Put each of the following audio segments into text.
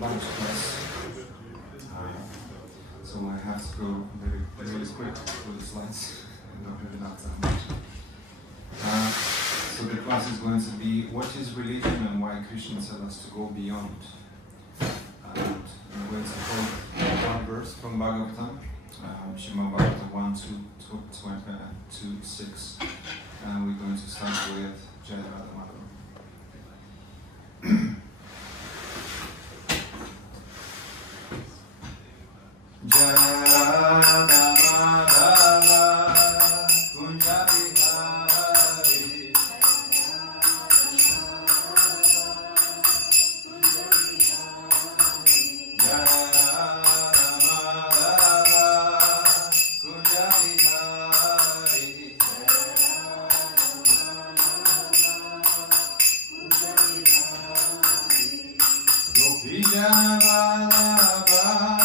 lunch class. So I have to go really quick through the slides. I don't really have that much. So the class is going to be what is religion and why Krishna tells us to go beyond. And I'm going to quote one verse from Bhagavatam, Srimad Bhagavatam 1, 2, 6. And we're going to start with Jai Radha Madhava. Jai Radha Madhava Kunja Bihari Jai Radha Madhava Kunja Bihari Gopi Jana Vallabha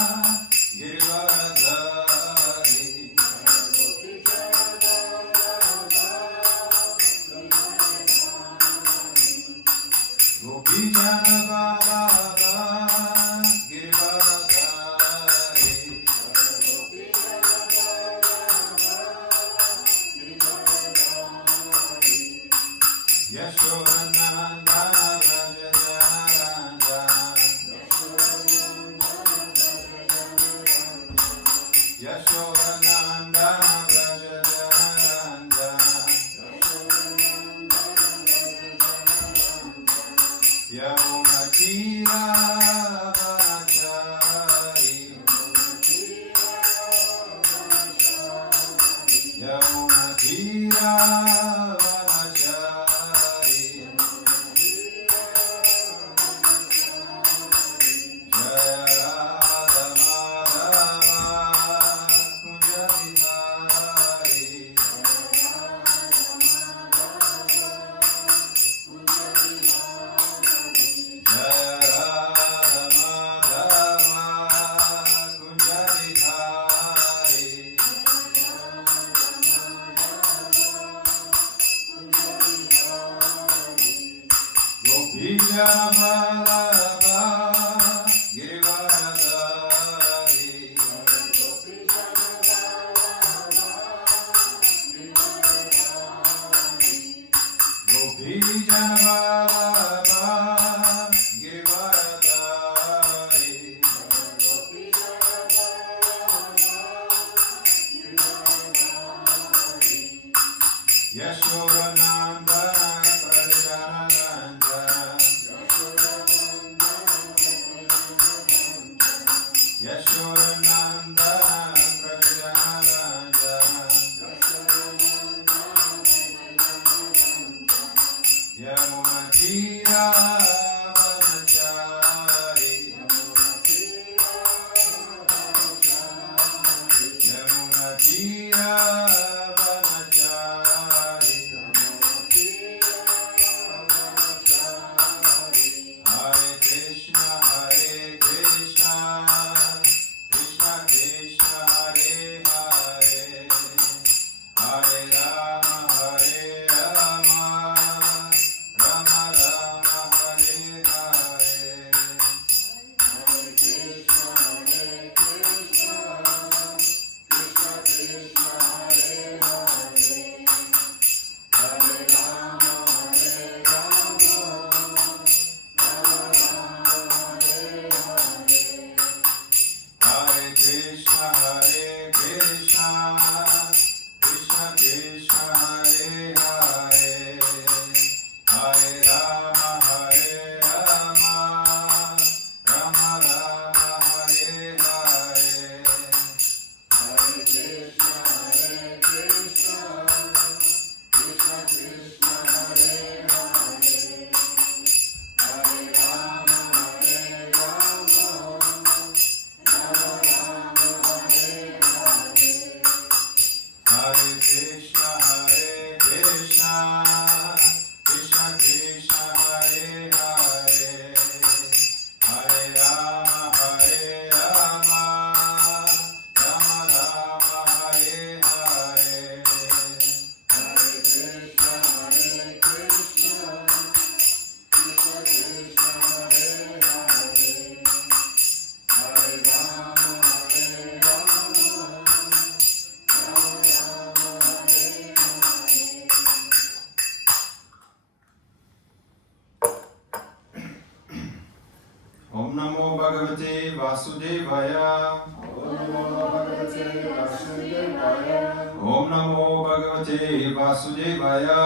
Om Namo Bhagavate Vasudevaya. Om Namo Bhagavate Vasudevaya. Om Namo Bhagavate Vasudevaya.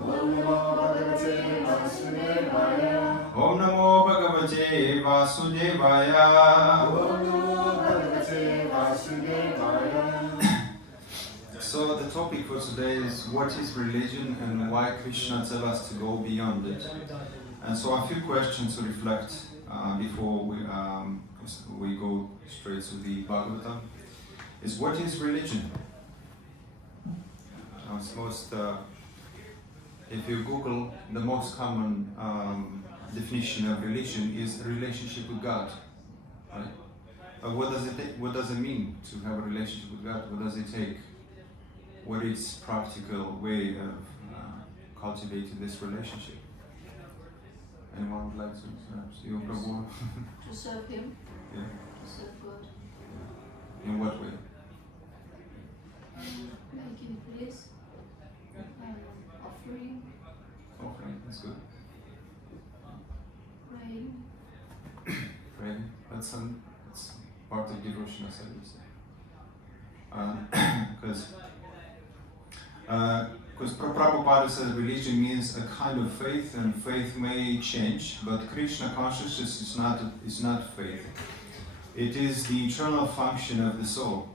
Om Namo Bhagavate Vasudevaya. Om Namo Bhagavate Vasudevaya. Om Namo Bhagavate Vasudevaya. So the topic for today is what is religion and why Krishna tells us to go beyond it. And so a few questions to reflect before we go straight to the Bhagavatam is what is religion? If you Google, the most common definition of religion is a relationship with God. Right? What does it mean to have a relationship with God? What does it take? What is practical way of cultivating this relationship? Anyone would like to? You, Prabhu? To serve Him, Yeah. to serve God, In what way? making praise, offering, Offering. That's good. praying. Praying. That's part of devotional service. Because Prabhupada says religion means a kind of faith, and faith may change, but Krishna consciousness is not faith. It is the eternal function of the soul.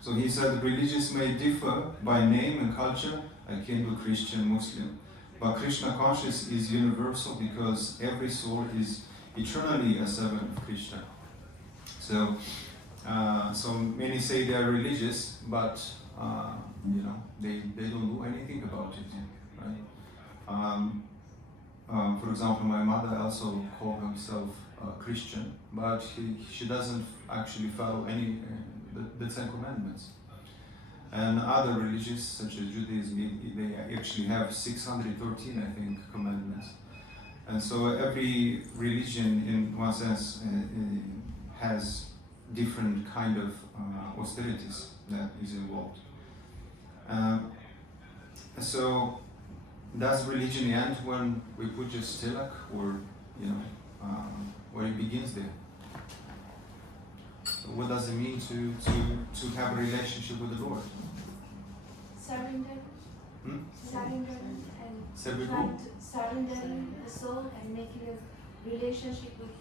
So he said religions may differ by name and culture, like Hindu, Christian, Muslim, but Krishna consciousness is universal because every soul is eternally a servant of Krishna. So many say they are religious, but they don't do anything about it, right? For example, my mother also called herself Christian, but she doesn't actually follow any the Ten Commandments. And other religions, such as Judaism, they actually have 613, I think, commandments. And so every religion, in one sense, has different kind of austerities that is involved. So does religion end when we put just tilak, or it begins there? So what does it mean to have a relationship with the Lord? Surrender, surrendering the soul and making a relationship with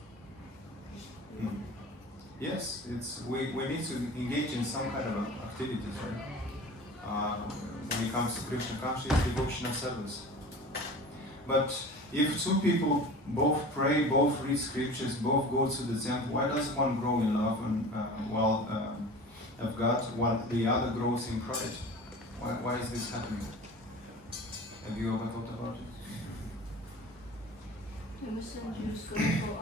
Krishna. Yes, we need to engage in some kind of activities, right? When it comes to Krishna consciousness, devotional service. But if two people both pray, both read scriptures, both go to the temple, why does one grow in love and of God while the other grows in pride? Why is this happening? Have you ever thought about it? We mustn't use God for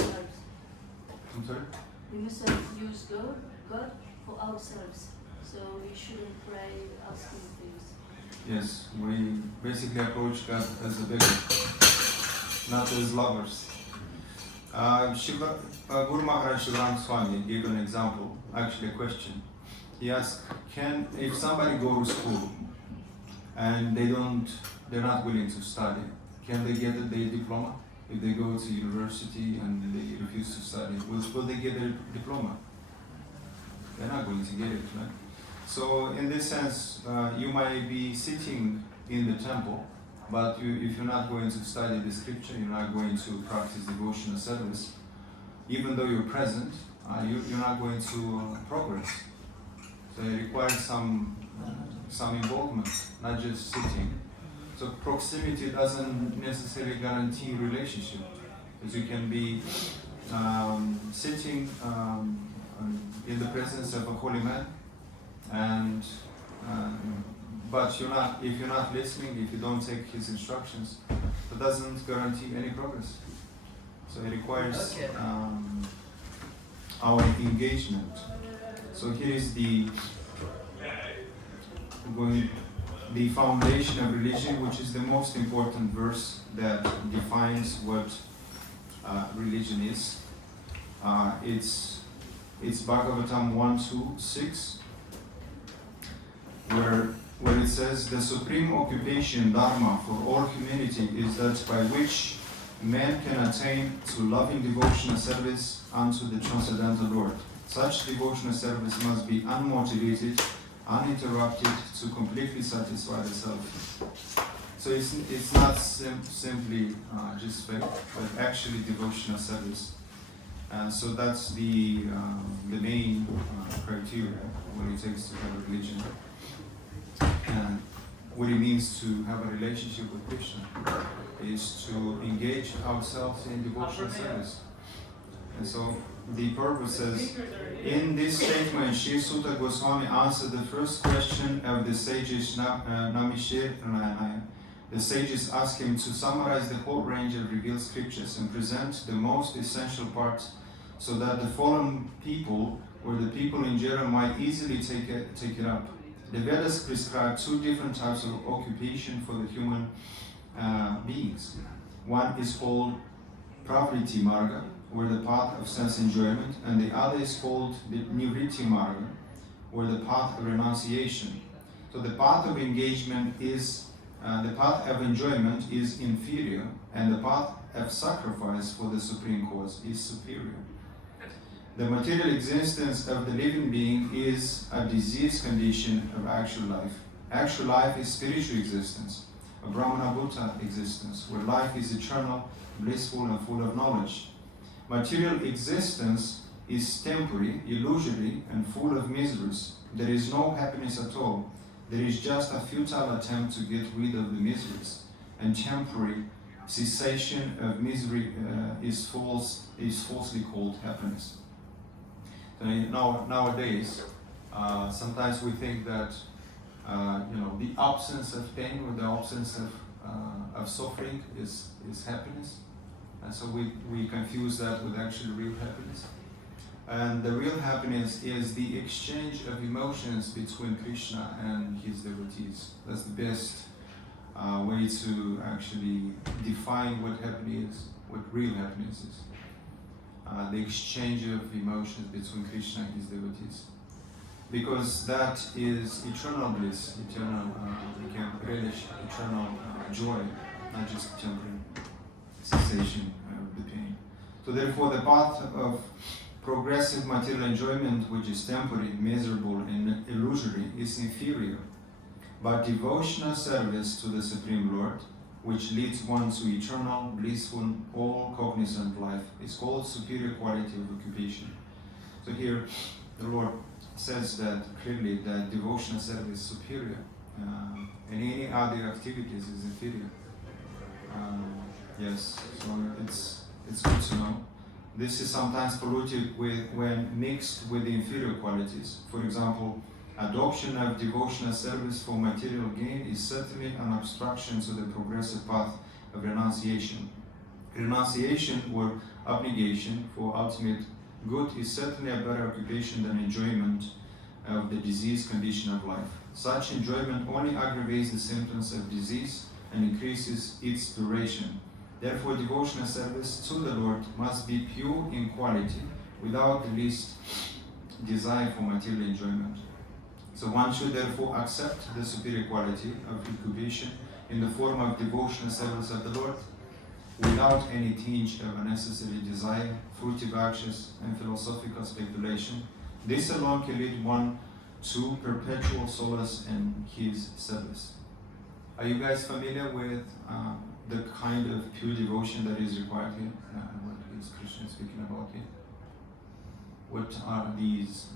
ourselves. I'm sorry? We mustn't use God for ourselves. So we shouldn't pray asking things. Yes, we basically approach God as a beggar, not as lovers. Guru Maharaj Shivaram Swami gave an example, actually a question. He asked, if somebody goes to school and they're not willing to study, can they get their diploma? If they go to university and they refuse to study, will they get their diploma? They're not going to get it, right? So in this sense, you might be sitting in the temple, but if you're not going to study the scripture, you're not going to practice devotional service, even though you're present, you're not going to progress. So it requires some involvement, not just sitting. So proximity doesn't necessarily guarantee relationship, because you can be sitting in the presence of a holy man, and but if you're not listening, if you don't take his instructions, that doesn't guarantee any progress. So it requires our engagement. So here is the foundation of religion, which is the most important verse that defines what religion is. It's Bhagavatam 1:2-6. Where it says, the supreme occupation dharma for all humanity is that by which man can attain to loving devotional service unto the transcendental Lord. Such devotional service must be unmotivated, uninterrupted, to completely satisfy the self. So it's not simply just faith, but actually devotional service. So that's the main criteria what it takes to have a religion. And what it means to have a relationship with Krishna is to engage ourselves in devotional service. And so the purpose says, in this statement, Sri Sutta Goswami answered the first question of the sages Namishe Ranaya. The sages asked him to summarize the whole range of revealed scriptures and present the most essential parts so that the fallen people or the people in general might easily take it up. The Vedas prescribe two different types of occupation for the human beings. One is called Pravriti Marga, or the path of sense enjoyment, and the other is called the Nivritti Marga, or the path of renunciation. So the path of engagement is, the path of enjoyment is inferior, and the path of sacrifice for the supreme cause is superior. The material existence of the living being is a diseased condition of actual life. Actual life is spiritual existence, a Brahmana Bhuta existence, where life is eternal, blissful, and full of knowledge. Material existence is temporary, illusory, and full of miseries. There is no happiness at all. There is just a futile attempt to get rid of the miseries, and temporary cessation of misery is falsely called happiness. So nowadays, sometimes we think that the absence of pain or the absence of suffering is happiness, and so we confuse that with actually real happiness. And the real happiness is the exchange of emotions between Krishna and his devotees. That's the best way to actually define what happiness is, what real happiness is. The exchange of emotions between Krishna and his devotees. Because that is eternal bliss, eternal, we can relish eternal joy, not just temporary cessation of the pain. So therefore the path of progressive material enjoyment, which is temporary, miserable, and illusory, is inferior. But devotional service to the Supreme Lord, which leads one to eternal, blissful, all-cognizant life, is called superior quality of occupation. So here, the Lord says that clearly that devotional service is superior, and any other activities is inferior. Yes, so it's good to know. This is sometimes polluted when mixed with the inferior qualities. For example, adoption of devotional service for material gain is certainly an obstruction to the progressive path of renunciation. Renunciation or abnegation for ultimate good is certainly a better occupation than enjoyment of the diseased condition of life. Such enjoyment only aggravates the symptoms of disease and increases its duration. Therefore, devotional service to the Lord must be pure in quality, without the least desire for material enjoyment. So one should therefore accept the superior quality of occupation in the form of devotional service of the Lord, without any tinge of unnecessary desire, fruitive actions, and philosophical speculation. This alone can lead one to perpetual solace in his service. Are you guys familiar with the kind of pure devotion that is required here? What is Krishna speaking about here? What are these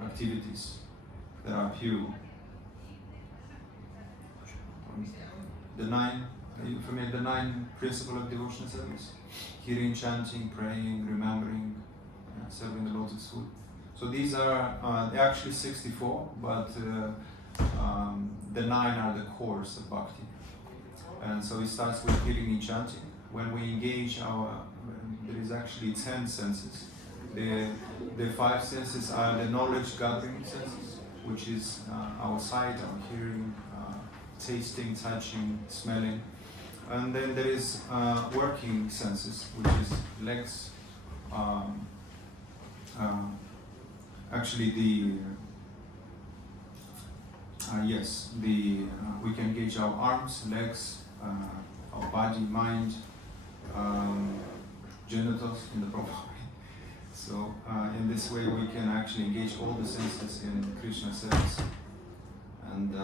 activities that are pure? Are you familiar with the 9 principles of devotional service? Hearing, chanting, praying, remembering, serving the lotus food. So these are they're actually 64, but the 9 are the cores of bhakti. And so it starts with hearing and chanting. When we engage there is actually 10 senses. The 5 senses are the knowledge gathering senses, which is our sight, our hearing, tasting, touching, smelling. And then there is working senses, which is legs. Actually, we can engage our arms, legs, our body, mind, genitals in the proper way. So in this way we can actually engage all the senses in Krishna service, and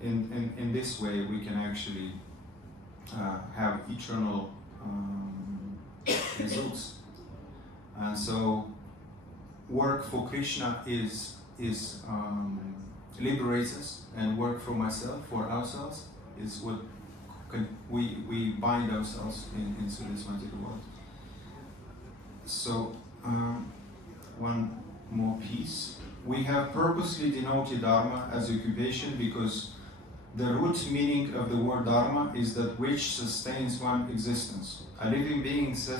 in this way we can actually have eternal results. And so work for Krishna is liberates us, and work for myself, for ourselves, is what we bind ourselves into this material world. So one more piece. We have purposely denoted dharma as occupation because the root meaning of the word dharma is that which sustains one's existence. A living being's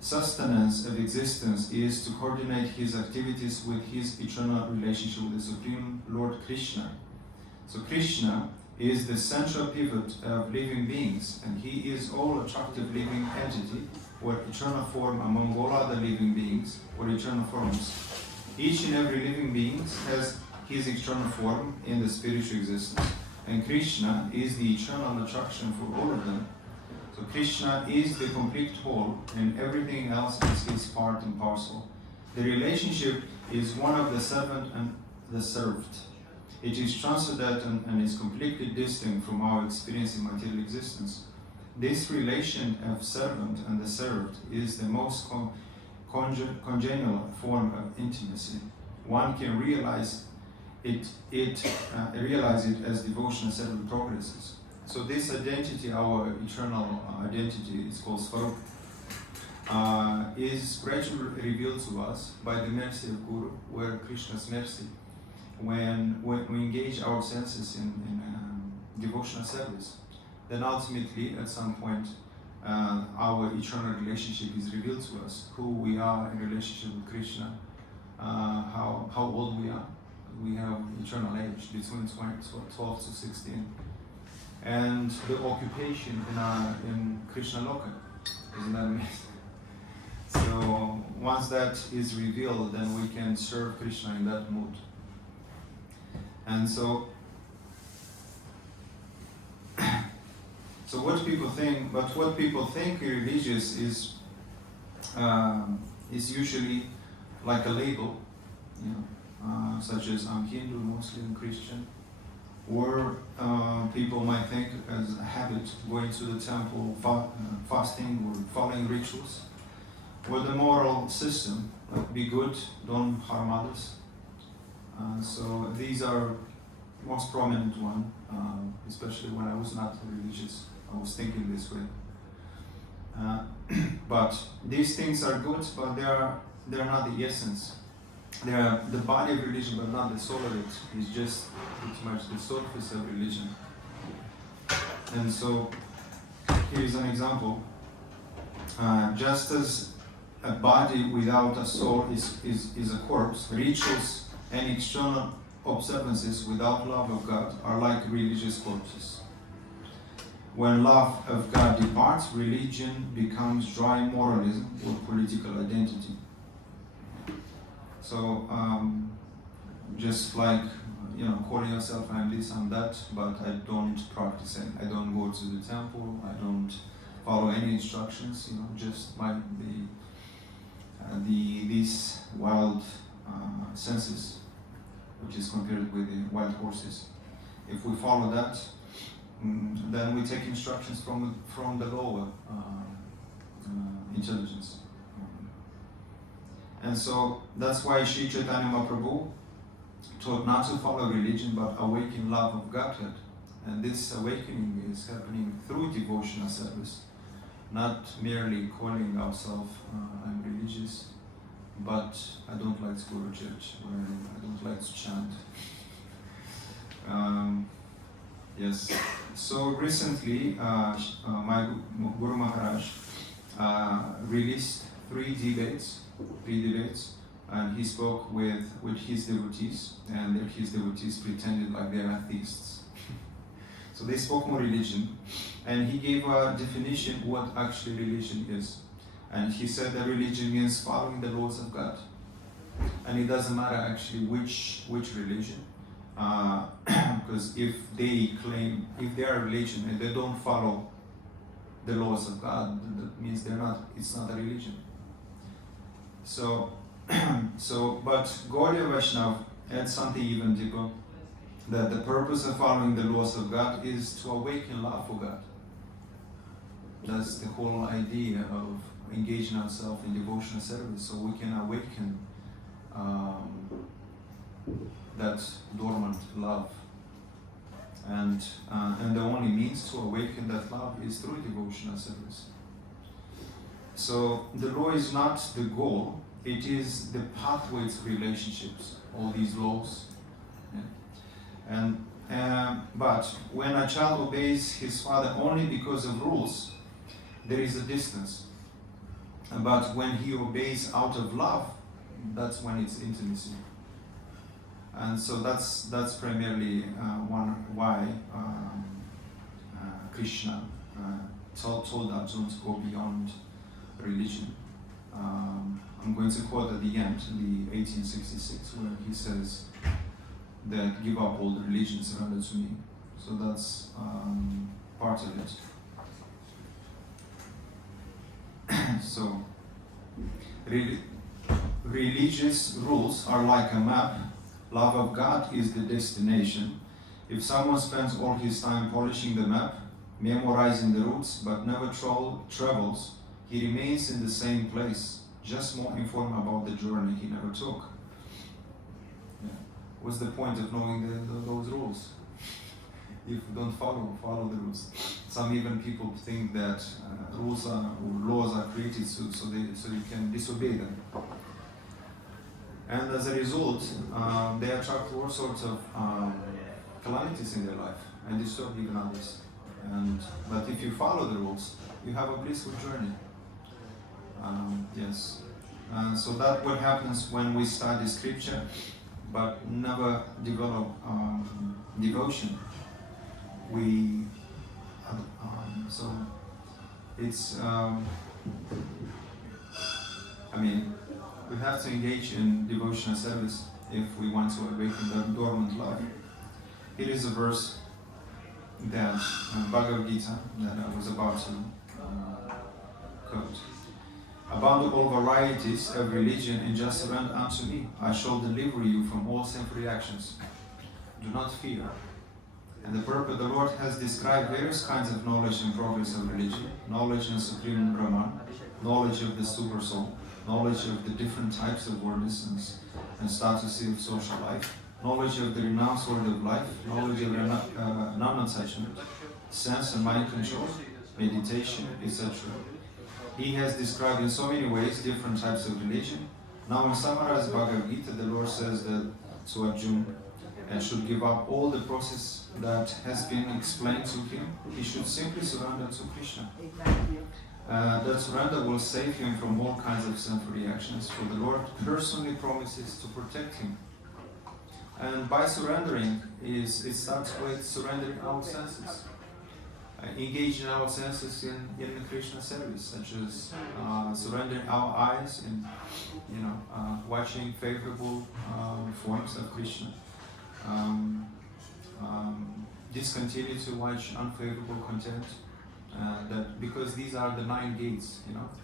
sustenance of existence is to coordinate his activities with his eternal relationship with the Supreme Lord Krishna. So Krishna is the central pivot of living beings, and he is all attractive living entity, or eternal form among all other living beings, or eternal forms. Each and every living being has his eternal form in the spiritual existence, and Krishna is the eternal attraction for all of them. So Krishna is the complete whole, and everything else is his part and parcel. The relationship is one of the servant and the served. It is transcendental and is completely distinct from our experience in material existence. This relation of servant and the served is the most congenial form of intimacy. One can realize it as devotion and servant progresses. So this identity, our eternal identity, is called Svarup, is gradually revealed to us by the mercy of Guru, where Krishna's mercy, when we engage our senses in devotional service, then ultimately at some point our eternal relationship is revealed to us, who we are in relationship with Krishna, how old we are. We have eternal age between 12 to 16. And the occupation in Krishna Loka. Isn't that amazing? So once that is revealed, then we can serve Krishna in that mood. And so what people think religious is usually like a label, such as I'm Hindu, Muslim, Christian. Or people might think as a habit, going to the temple, fasting, or following rituals. Or the moral system, like be good, don't harm others. So these are most prominent one, especially when I was not religious. I was thinking this way. But these things are good, but they are not the essence. They are the body of religion, but not the soul of it. It's just pretty much the surface of religion. And so here's an example. Just as a body without a soul is a corpse, rituals and external observances without love of God are like religious corpses. When love of God departs, religion becomes dry moralism or political identity. So just like calling yourself I'm this, I'm that, but I don't practice it. I don't go to the temple. I don't follow any instructions. Just like these wild senses, which is compared with the wild horses. If we follow that, then we take instructions from the lower intelligence. And so that's why Sri Chaitanya Mahaprabhu taught not to follow religion but awaken love of Godhead. And this awakening is happening through devotional service, not merely calling ourselves I'm religious, but I don't like to go to church, or I don't like to chant. Yes. So recently, my Guru Maharaj released three debates, and he spoke with his devotees, and his devotees pretended like they're atheists. So they spoke more religion, and he gave a definition what actually religion is. And he said that religion means following the laws of God. And it doesn't matter actually which religion, because if they are a religion and they don't follow the laws of God, that means it's not a religion. So, but Gaudiya Vaishnava adds something even deeper, that the purpose of following the laws of God is to awaken love for God. That's the whole idea of engaging ourselves in devotional service, so we can awaken that dormant love. And the only means to awaken that love is through devotional service. So the law is not the goal, it is the pathway to relationships, all these laws. Yeah. But when a child obeys his father only because of rules, there is a distance. But when he obeys out of love, that's when it's intimacy. And so that's primarily why Krishna told Arjuna to go beyond religion. I'm going to quote at the end, the 1866, where he says that give up all the religion, surrender to me. So that's part of it. So, religious rules are like a map. Love of God is the destination. If someone spends all his time polishing the map, memorizing the routes, but never travels, he remains in the same place, just more informed about the journey he never took. Yeah. What's the point of knowing those rules if you don't follow the rules? Some even people think that laws are created so you can disobey them. And as a result, they attract all sorts of calamities in their life and disturb even others. But if you follow the rules, you have a blissful journey. Yes. So that's what happens when we study scripture, but never develop devotion. So it's. We have to engage in devotional service if we want to awaken the dormant love. It is a verse that Bhagavad Gita that I was about to quote. Abandon all varieties of religion and just surrender unto me. I shall deliver you from all sinful reactions. Do not fear. And the Lord has described various kinds of knowledge and progress of religion, knowledge in Supreme Brahman, knowledge of the Super Soul, knowledge of the different types of worldliness and statuses of social life, knowledge of the renounced order of life, knowledge of non-attachment, sense and mind control, meditation, etc. He has described in so many ways different types of religion. Now in summarized Bhagavad Gita, the Lord says that to Arjuna, and should give up all the process that has been explained to him. He should simply surrender to Krishna. That surrender will save him from all kinds of sinful reactions, for the Lord personally promises to protect him. And by surrendering, it starts with surrendering our senses. Engaging our senses in Krishna service, such as surrendering our eyes in watching favorable forms of Krishna. Discontinue to watch unfavorable content. Because these are the 9 gates,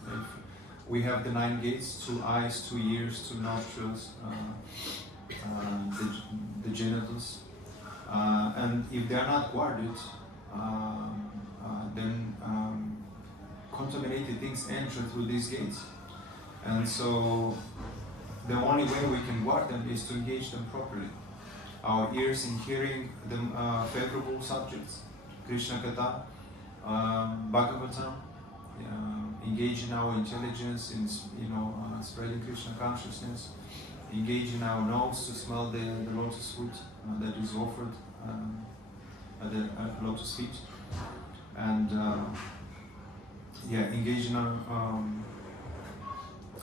If we have the 9 gates: 2 eyes, 2 ears, 2 nostrils, the genitals, and if they are not guarded, then contaminated things enter through these gates. And so the only way we can guard them is to engage them properly. Our ears in hearing the favorable subjects, Krishna Katha, Bhagavatam, engage in our intelligence in spreading Krishna consciousness, engage in our nose to smell the lotus fruit that is offered at the lotus feet, and engage in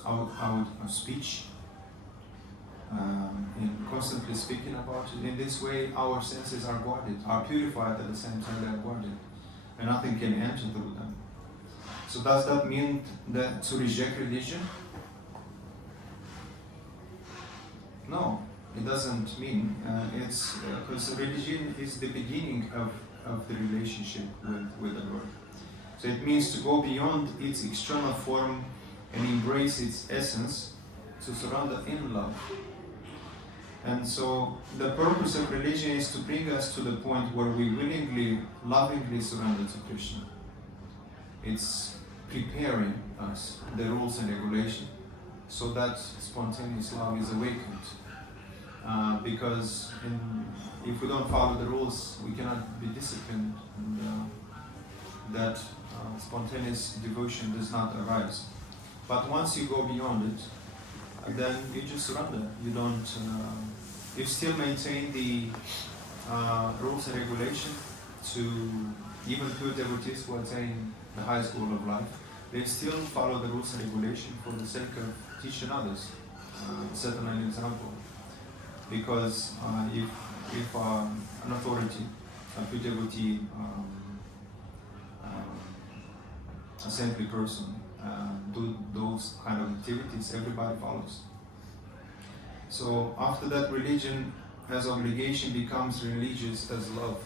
our speech, in constantly speaking about it. In this way, our senses are guarded, are purified at the same time they are guarded, and nothing can enter through them. So does that mean that to reject religion? No, it doesn't mean. It's because religion is the beginning of the relationship with the Lord. So it means to go beyond its external form and embrace its essence, to surrender in love. And so the purpose of religion is to bring us to the point where we willingly, lovingly surrender to Krishna. It's preparing us, the rules and regulation, so that spontaneous love is awakened. Because if we don't follow the rules, we cannot be disciplined, and that spontaneous devotion does not arise. But once you go beyond it, then you just surrender. You don't. You still maintain the rules and regulation to even pure devotees who attain the highest goal of life. They still follow the rules and regulation for the sake of teaching others, setting an example. Because if an authority, a pure devotee, a saintly person, do those kind of activities, everybody follows. So after that, religion as obligation becomes religious as love,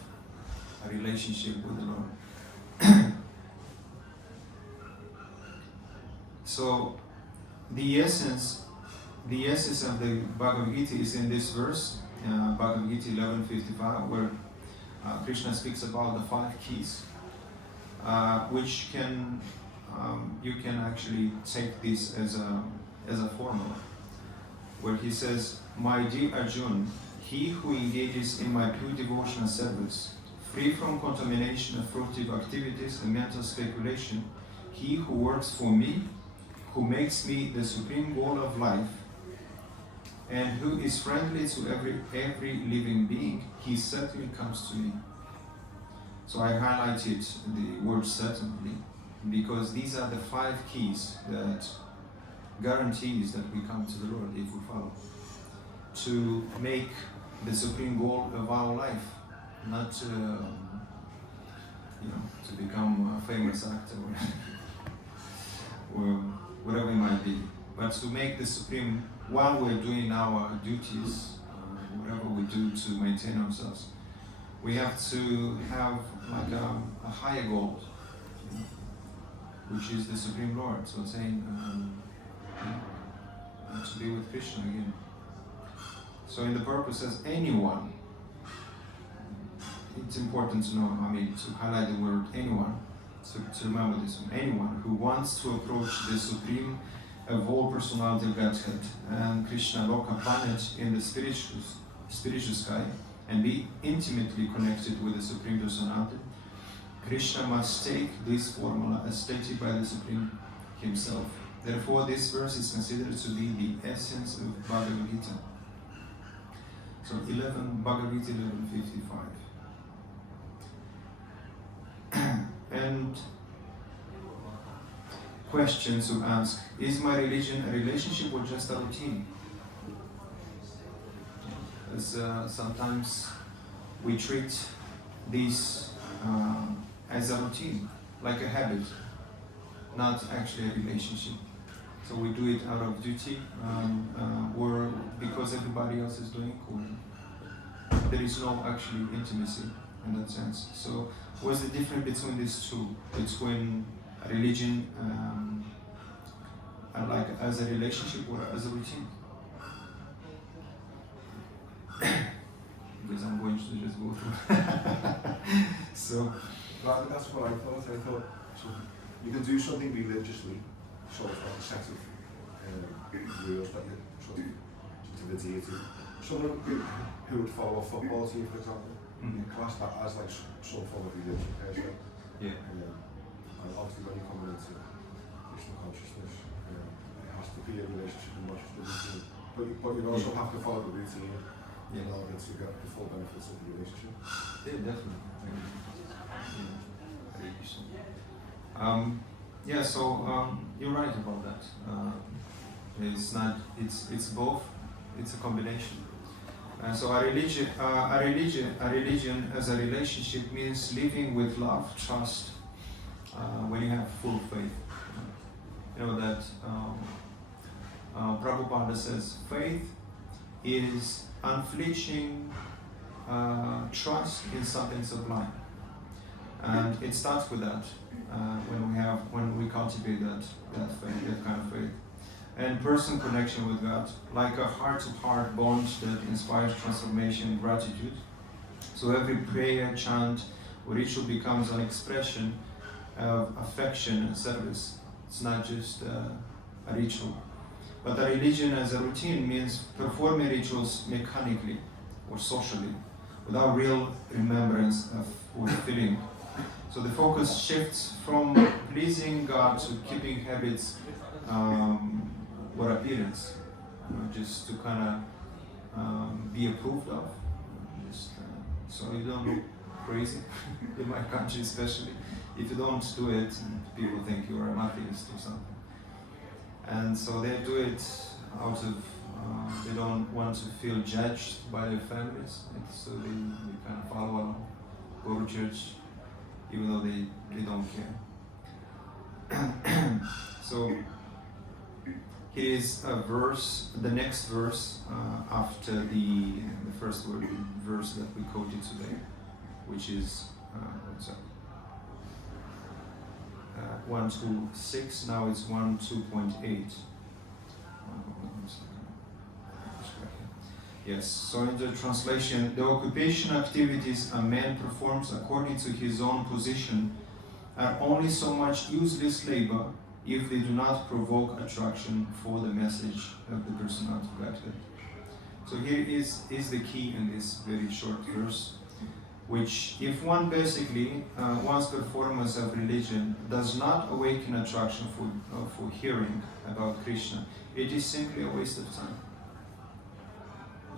a relationship with the Lord. So the essence of the Bhagavad Gita is in this verse, Bhagavad Gita 11:55, where Krishna speaks about the 5 keys, which can you can actually take this as a formula, where he says, "My dear Arjuna, he who engages in my pure devotional service, free from contamination of fruitive activities and mental speculation, he who works for me, who makes me the supreme goal of life, and who is friendly to every living being, he certainly comes to me." So I highlighted the word "certainly" because these are the 5 keys that guarantees that we come to the Lord if we follow. To make the supreme goal of our life, not to become a famous actor or whatever it might be, but to make the supreme, while we're doing our duties, whatever we do to maintain ourselves, we have to have like a higher goal, which is the Supreme Lord. So saying to be with Krishna again. So in the purpose as anyone, it's important to know, to highlight the word anyone, to remember this one, anyone who wants to approach the Supreme of all personality of Godhead and Krishna Loka planet in the spiritual sky and be intimately connected with the Supreme Personality, Krishna must take this formula as stated by the Supreme Himself. Therefore, this verse is considered to be the essence of Bhagavad Gita. So Bhagavad Gita 11:55. And question to ask: is my religion a relationship or just a routine? As sometimes we treat this as a routine, like a habit, not actually a relationship. So we do it out of duty, or because everybody else is doing it. There is no actually intimacy in that sense. So what's the difference between these two? Between a religion like as a relationship or as a routine? Because I'm going to just go through. So That's what I thought. So you can do something religiously, sort of like a set of rules that you sort of to the deity. Someone who would follow a football team, for example, you class that as like some form of religion. yeah. And obviously when you come into Krishna consciousness, it has to be a relationship and not just a routine. But you also have to follow the routine in order to get the full benefits of the relationship. Yeah, definitely. You're right about that. It's both. It's a combination. So a religion as a relationship means living with love, trust, when you have full faith. You know that Prabhupada says faith is unflinching trust in something sublime. And it starts with that, when we cultivate that faith, that kind of faith. And personal connection with God, like a heart-to-heart bond that inspires transformation and gratitude. So every prayer, chant, or ritual becomes an expression of affection and service. It's not just a ritual. But a religion as a routine means performing rituals mechanically or socially, without real remembrance of or feeling. So the focus shifts from pleasing God to keeping habits or appearance, just to kind of be approved of, so you don't look crazy in my country especially. If you don't do it, people think you're an atheist or something. And so they do it out of, they don't want to feel judged by their families, and so they kind of follow along, go to church, even though they don't care. So here is a verse, the next verse after the first verse that we quoted today, which is 1:2:6. Now it's 1:2.8. Yes. So in the translation, the occupation activities a man performs according to his own position are only so much useless labor if they do not provoke attraction for the message of the personality of Godhead. So here is the key in this very short verse, which if one basically, one's performance of religion does not awaken attraction for hearing about Krishna, it is simply a waste of time.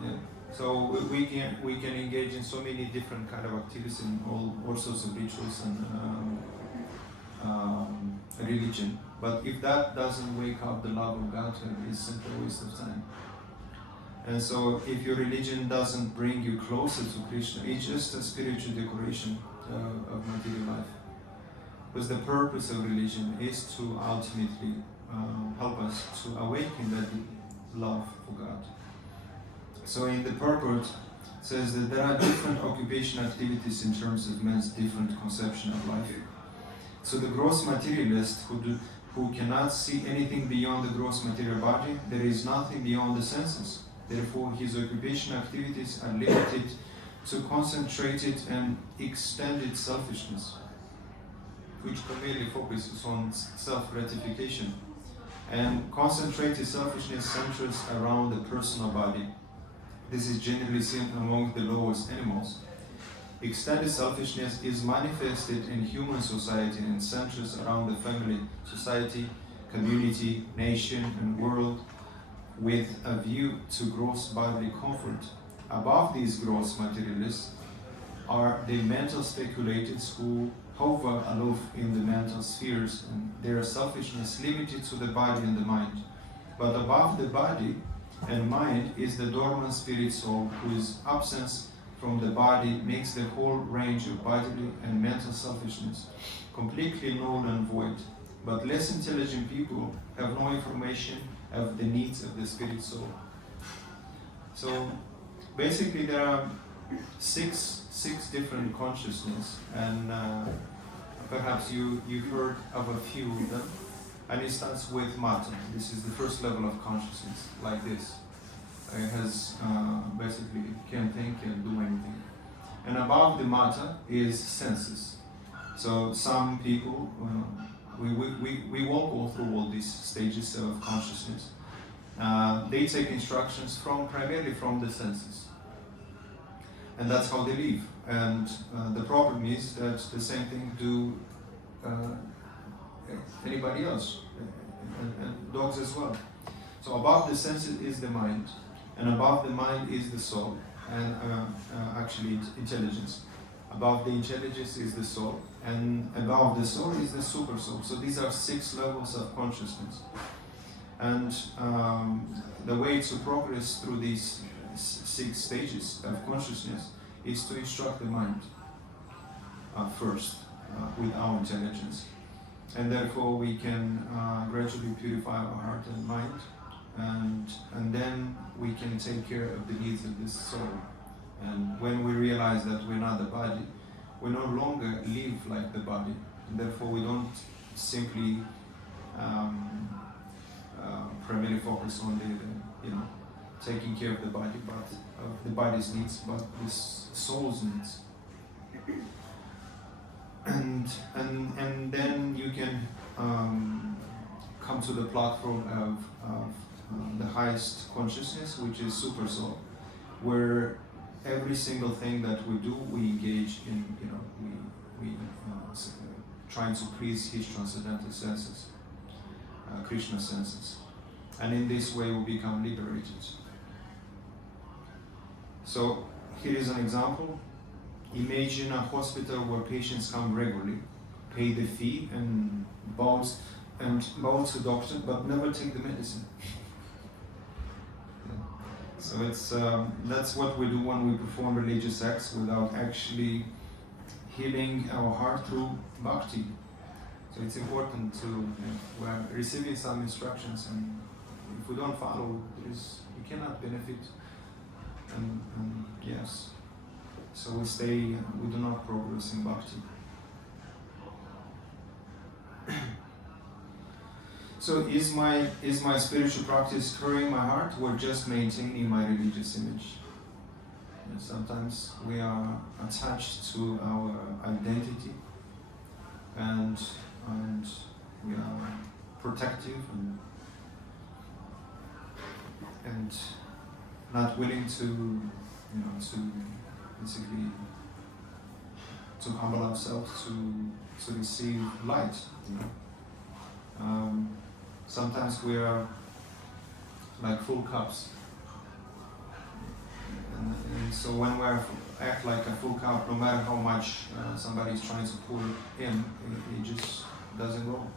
Yeah. So we can engage in so many different kind of activities and all sorts of rituals and religion, but if that doesn't wake up the love of God, it is simply a waste of time. And so if your religion doesn't bring you closer to Krishna, it's just a spiritual decoration of material life. Because the purpose of religion is to ultimately help us to awaken that love for God. So in the purport, it says that there are different occupation activities in terms of man's different conception of life. So the gross materialist who cannot see anything beyond the gross material body, there is nothing beyond the senses. Therefore, his occupation activities are limited to concentrated and extended selfishness, which primarily focuses on self-gratification. And concentrated selfishness centers around the personal body. This is generally seen among the lowest animals. Extended selfishness is manifested in human society and centers around the family, society, community, nation, and world, with a view to gross bodily comfort. Above these gross materialists are the mental speculators who hover aloof in the mental spheres, and their selfishness limited to the body and the mind. But above the body and mind is the dormant spirit soul, whose absence from the body makes the whole range of bodily and mental selfishness completely null and void. But less intelligent people have no information of the needs of the spirit soul. So basically there are six different consciousness, and perhaps you've heard of a few of them. And it starts with Mata. This is the first level of consciousness, like this. It has basically can't think, can't do anything. And above the Mata is senses. So some people, we won't go through all these stages of consciousness. They take instructions primarily from the senses. And that's how they live. And the problem is that the same thing do anybody else, and dogs as well. So above the senses is the mind, and above the mind is the soul, and actually intelligence. Above the intelligence is the soul, and above the soul is the super soul. So these are 6 levels of consciousness. And the way to progress through these 6 stages of consciousness is to instruct the mind first with our intelligence. And therefore we can gradually purify our heart and mind, and then we can take care of the needs of this soul. And when we realize that we're not the body, we no longer live like the body, and therefore we don't simply primarily focus on the taking care of the body, but of the body's needs, but the soul's needs. And then you can come to the platform of the highest consciousness, which is super soul, where every single thing that we do, we engage in, we trying to please his transcendental senses, Krishna senses, and in this way we become liberated. So here is an example. Imagine a hospital where patients come regularly, pay the fee and bow to doctor, but never take the medicine. So it's that's what we do when we perform religious acts without actually healing our heart through bhakti. So it's important to we're receiving some instructions, and if we don't follow, we cannot benefit. And yes, so we do not progress in bhakti. So is my spiritual practice curing my heart, or just maintaining my religious image? And sometimes we are attached to our identity, and we are protective and not willing to basically to humble ourselves to receive light. Sometimes we are like full cups, and so when we act like a full cup, no matter how much somebody is trying to pour in, it just doesn't go,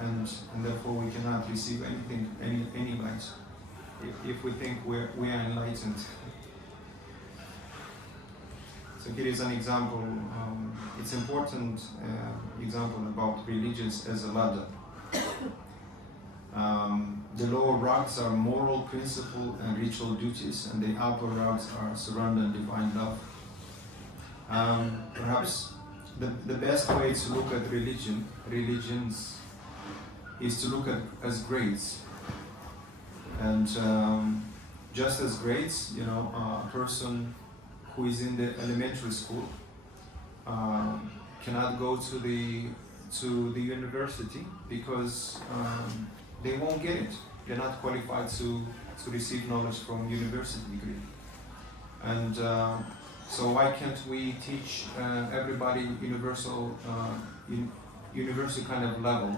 and therefore we cannot receive anything, any light. If we think we are enlightened. So here is an example. It's important example about religions as a ladder. The lower rungs are moral principle and ritual duties, and the upper rungs are surrender and divine love. Perhaps the best way to look at religions, is to look at as grades. And just as grades, a person who is in the elementary school cannot go to the university because they won't get it. They're not qualified to receive knowledge from university degree. And so why can't we teach everybody universal kind of level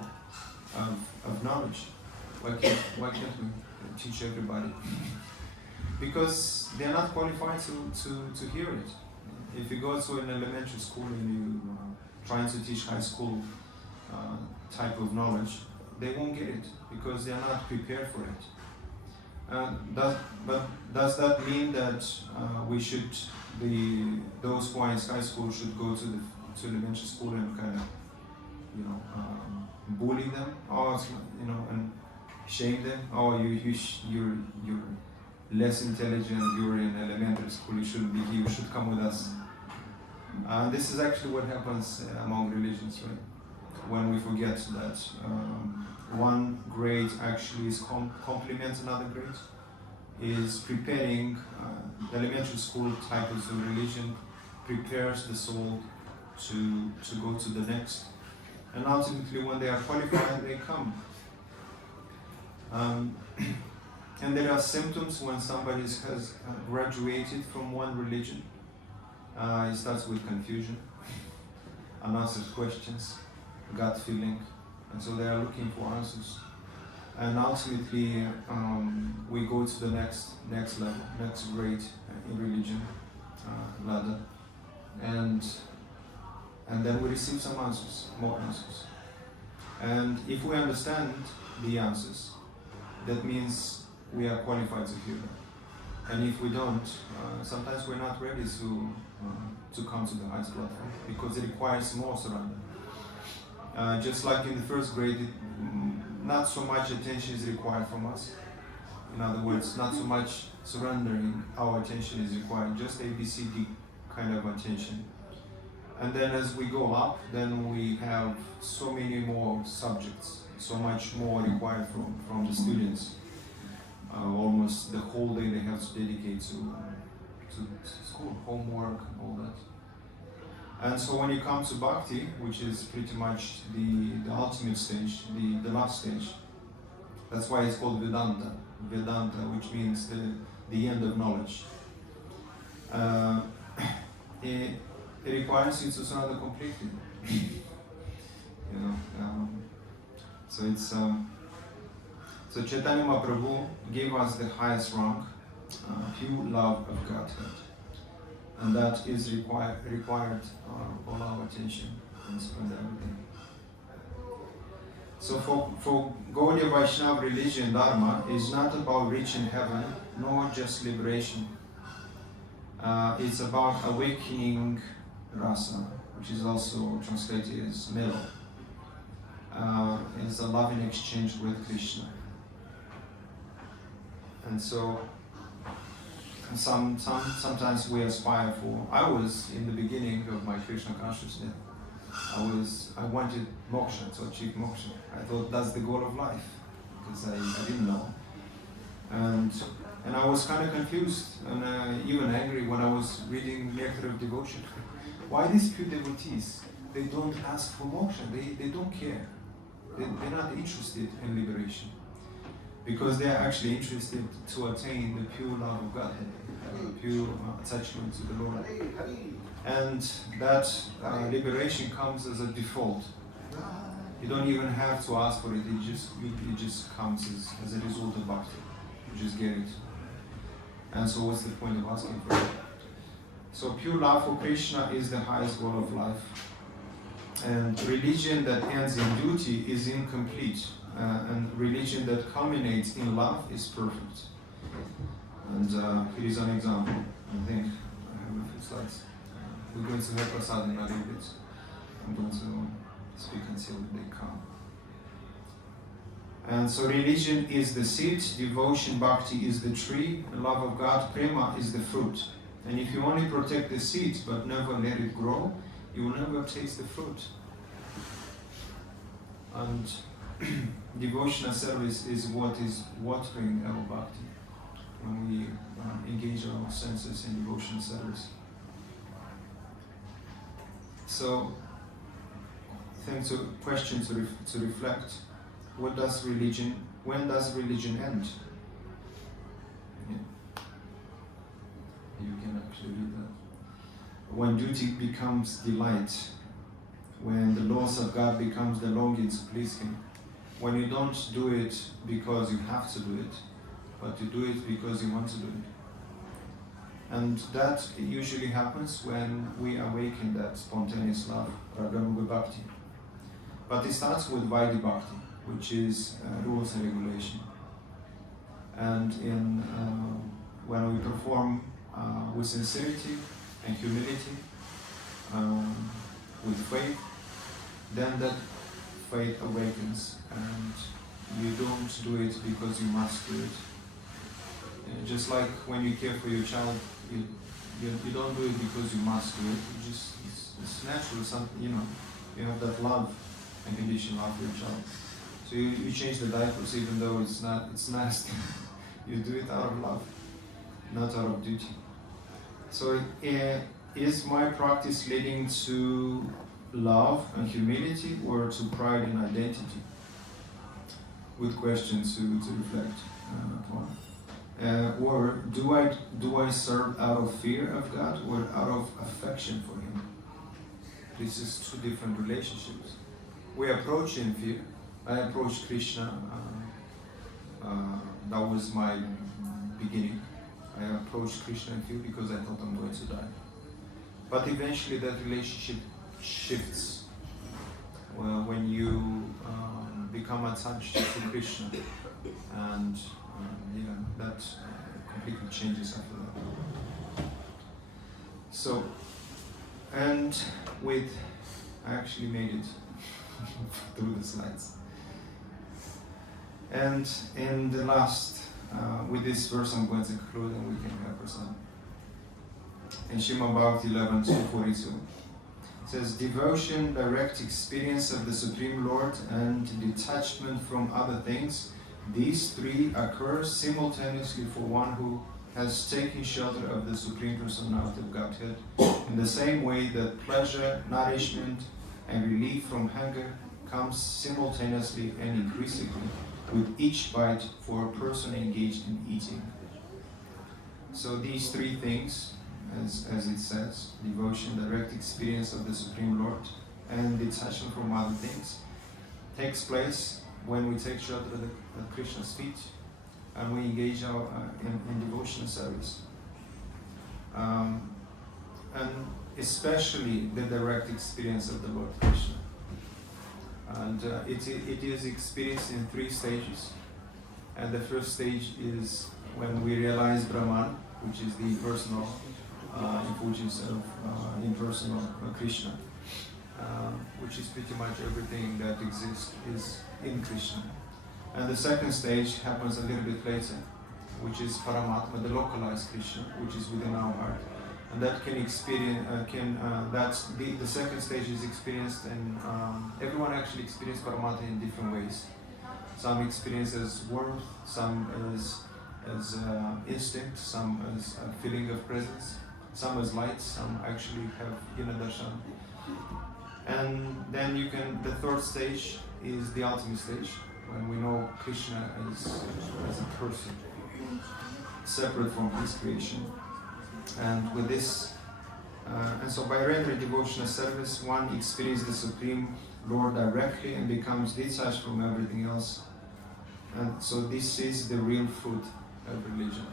of knowledge? Why can't we teach everybody? Because they're not qualified to hear it. If you go to an elementary school and you trying to teach high school type of knowledge, they won't get it because they're not prepared for it. But does that mean that those who are in high school should go to elementary school and kind of bully them, or and shame them? Or you're less intelligent, you're in elementary school, you shouldn't be here, you should come with us. This is actually what happens among religions, right? When we forget that one grade actually is complements another grade, is preparing the elementary school type of religion prepares the soul to go to the next, and ultimately when they are qualified, they come. And there are symptoms when somebody has graduated from one religion. It starts with confusion, unanswered questions, gut feeling, and so they are looking for answers. And ultimately, we go to the next level, next grade in religion ladder, and then we receive some answers, more answers. And if we understand the answers, that means we are qualified to hear them. And if we don't, sometimes we're not ready to come to the highest platform because it requires more surrender. Just like in the first grade, not so much attention is required from us. In other words, not so much surrendering our attention is required, just ABCD kind of attention. And then as we go up, then we have so many more subjects, so much more required from the students. Almost the whole day they have to dedicate to school, homework, all that. And so when you come to Bhakti, which is pretty much the ultimate stage, the last stage, that's why it's called Vedanta. Vedanta, which means the end of knowledge. It requires you to surrender completely. You know, so it's so Chaitanya Mahaprabhu gave us the highest rank, pure love of Godhead, and that is required all our attention and spend everything. So for Gaudiya Vaishnava religion, Dharma is not about reaching heaven, nor just liberation. It's about awakening rasa, which is also translated as mellow. It's a loving exchange with Krishna. And so sometimes we aspire for, I was in the beginning of my Krishna consciousness, I wanted moksha, to achieve moksha. I thought that's the goal of life, because I didn't know. And I was kind of confused and even angry when I was reading Nectar of Devotion. Why these pure devotees, they don't ask for moksha, they don't care. They're not interested in liberation. Because they're actually interested to attain the pure love of Godhead, pure attachment to the Lord. And that liberation comes as a default. You don't even have to ask for it, it just comes as a result of bhakti. You just get it. And so what's the point of asking for it? So pure love for Krishna is the highest goal of life. And religion that ends in duty is incomplete. And religion that culminates in love is perfect. And here is an example. I think I have a few slides. We're going to have prasad in a little bit. I'm going to speak until they come. And so religion is the seed, devotion, bhakti is the tree, the love of God, prema is the fruit. And if you only protect the seed but never let it grow, you will never taste the fruit. And devotional service is what is watering our bhakti when we engage our senses in devotional service. So, I think it's a question to reflect. When does religion end? Yeah. You can actually read that. When duty becomes delight, when the laws of God becomes the longing to please Him, when you don't do it because you have to do it, but you do it because you want to do it. And that usually happens when we awaken that spontaneous love, Raganuga Bhakti. But it starts with Vaidhi Bhakti, which is rules and regulation. And when we perform with sincerity and humility, with faith, then that faith awakens, and you don't do it because you must do it. Just like when you care for your child, you don't do it because you must do it. It's natural. Something, you have that love, unconditional love for your child. So you change the diapers even though it's nasty. You do it out of love, not out of duty. So is my practice leading to love and humility, or to pride and identity? Good question to reflect upon. Or do I serve out of fear of God or out of affection for Him? This is two different relationships. We approach in fear. I approached Krishna. That was my beginning. I approached Krishna in fear because I thought I'm going to die. But eventually that relationship shifts when you become attached to Krishna, and that completely changes after that. So, and I actually made it through the slides. And in the last, with this verse I'm going to conclude and we can have prasad. In Srimad Bhagavatam 11:242. says devotion, direct experience of the Supreme Lord, and detachment from other things. These three occur simultaneously for one who has taken shelter of the Supreme Personality of Godhead, in the same way that pleasure, nourishment, and relief from hunger comes simultaneously and increasingly with each bite for a person engaged in eating. So these three things, as it says, devotion, direct experience of the Supreme Lord, and detachment from other things, takes place when we take shelter at Krishna's feet and we engage in devotional service. And especially the direct experience of the Lord Krishna. And it is experienced in 3 stages. And the first stage is when we realize Brahman, which is the impersonal effulgence of impersonal Krishna, which is pretty much everything that exists is in Krishna. And the second stage happens a little bit later, which is Paramatma, the localized Krishna, which is within our heart. And that can experience, that's the second stage is experienced, and everyone actually experiences Paramatma in different ways. Some experience as warmth, some as instinct, some as a feeling of presence, some as light, some actually have darshan. And then the third stage is the ultimate stage, when we know Krishna as a person, separate from his creation. And with this, and so by rendering devotional service, one experiences the Supreme Lord directly and becomes detached from everything else. And so this is the real fruit of religion.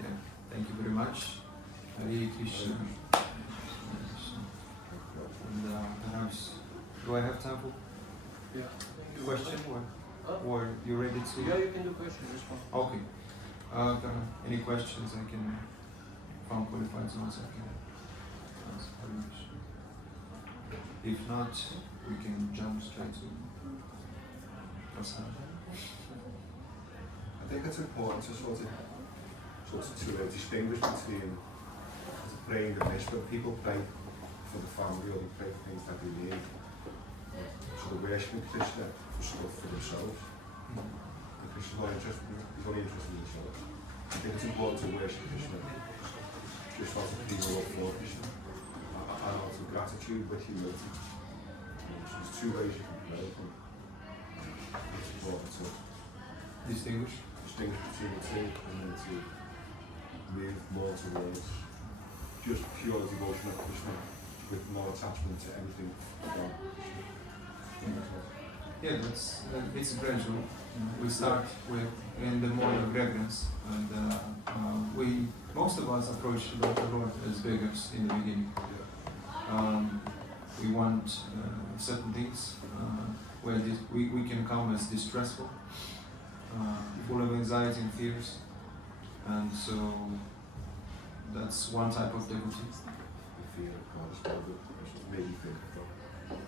Yeah. Thank you very much. Hare Krishna. And perhaps, do I have time for question or you ready to? Yeah, you can do questions. Okay. Any questions I can found qualified ones I can ask. If not, we can jump straight to Prasad. I think it's important to sort of distinguish between praying the wish, when people pray for the family or they pray for things that they need, sort of worshiping Krishna for stuff for themselves. And Krishna's not interested in, he's only interested in himself. I think it's important to worship Krishna just out of feeling love for Krishna and out of gratitude with humility. So there's 2 ways you can pray from. It's important to Distinguish between the 2 and then to move more towards just pure devotion of Krishna with no attachment to anything from Krishna. Yeah, it's gradual. We start in the morning of reverence, and most of us approach the Lord as beggars in the beginning. We want certain things where we can come as distressful, full of anxiety and fears, and so that's one type of devotee. The fear of God is one of the questions made me think of God.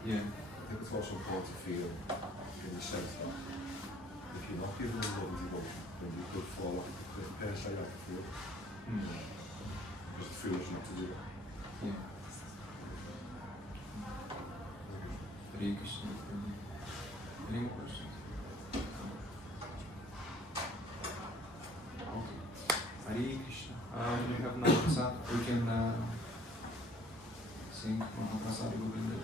Yeah. I think it's also important to feel in the sense that if you're not giving them love and devotion, then you could fall off the cliff. Parents say that to feel. Because it's foolish not to do that. Yeah. Hare Krishna. Any more questions? Okay. Hare Krishna. We have now Prasad. We can sing Mahaprasad Govinda.